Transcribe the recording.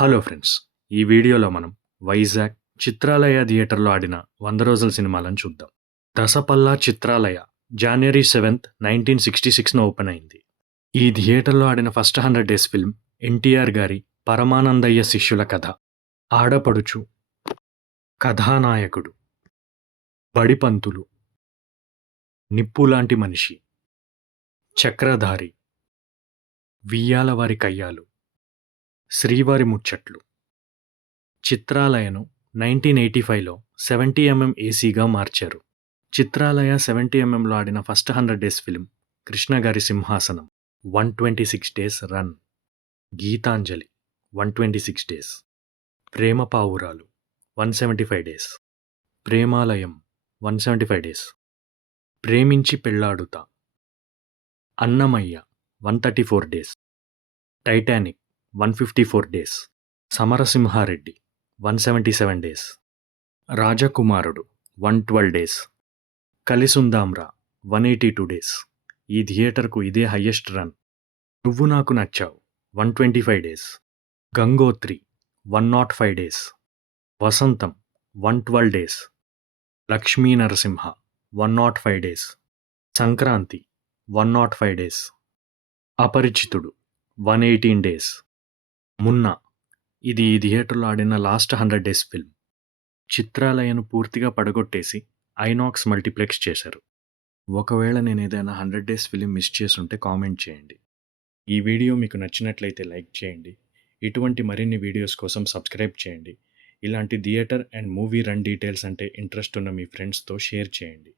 Hello friends! ఈ వీడియోలో మనం వైజాగ్ చిత్రాలయ థియేటర్‌లో ఆడిన 100 రోజుల సినిమాలను చూద్దాం. దసపల్లా చిత్రాలయ జనవరి 7, 1966న ఓపెన్ అయింది. ఈ థియేటర్‌లో ఆడిన ఫస్ట్ 100 డేస్ ఫిల్మ్ ఎన్టీఆర్ గారి పరమానందయ్య శిష్యుల కథ. ఆడపడుచు, కథానాయకుడు, బడిపంతులు, నిప్పులాంటి మనిషి, చక్రధారి, వియ్యాలవారి కయ్యాలు, శ్రీవారి ముచ్చట్లు. చిత్రాలయను 1985లో 70mm ఏసీగా మార్చారు. చిత్రాలయ 70mmలో ఆడిన ఫస్ట్ 100 డేస్ ఫిల్మ్ కృష్ణ గారి సింహాసనం 126 డేస్ రన్, గీతాంజలి 126 డేస్, ప్రేమ పావురాలు 175 డేస్, ప్రేమాలయం 175 డేస్, ప్రేమించి Pelladutha, Annamayya 134 days, Titanic 154 days, Samarasimha Reddy 177 days, రాజకుమారుడు 112 డేస్, కలిసుందాంరా 182 డేస్. ఈ థియేటర్కు ఇదే హయ్యెస్ట్ రన్. నువ్వు నాకు నచ్చావు 125 days, Gangotri 105 days, Vasantham 112 days, Lakshmi Narasimha 105 days, Sankranti 105 days, Aparichitudu 118 days, Munna. ఇది ఈ థియేటర్లో ఆడిన లాస్ట్ 100 డేస్ ఫిల్మ్. చిత్రాలయను పూర్తిగా పడగొట్టేసి ఐనాక్స్ మల్టీప్లెక్స్ చేశారు. ఒకవేళ నేను ఏదైనా 100 డేస్ ఫిలిం మిస్ చేసుంటే కామెంట్ చేయండి. ఈ వీడియో మీకు నచ్చినట్లయితే లైక్ చేయండి. ఇటువంటి మరిన్ని వీడియోస్ కోసం సబ్స్క్రైబ్ చేయండి. ఇలాంటి theatre and movie run details అంటే ఇంట్రెస్ట్ ఉన్న మీ ఫ్రెండ్స్తో షేర్ చేయండి.